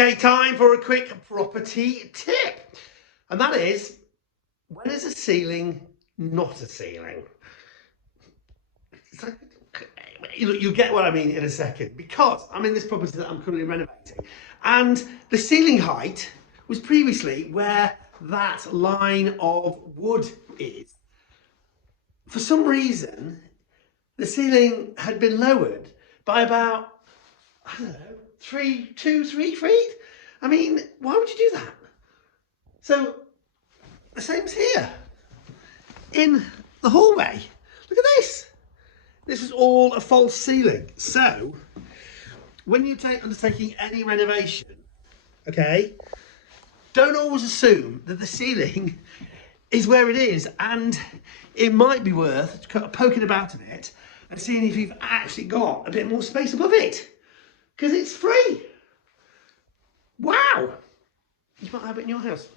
Okay, time for a quick property tip. And that is, when is a ceiling not a ceiling? So, you'll get what I mean in a second, because I'm in this property that I'm currently renovating, and the ceiling height was previously where that line of wood is. For some reason, the ceiling had been lowered by about, I don't know, 3 feet. I mean, why would you do that? So the same's here in the hallway. Look at this. This is all a false ceiling. So when you're undertaking any renovation, okay, don't always assume that the ceiling is where it is, and it might be worth poking about a bit and seeing if you've actually got a bit more space above it, because it's free. Wow. You might have it in your house.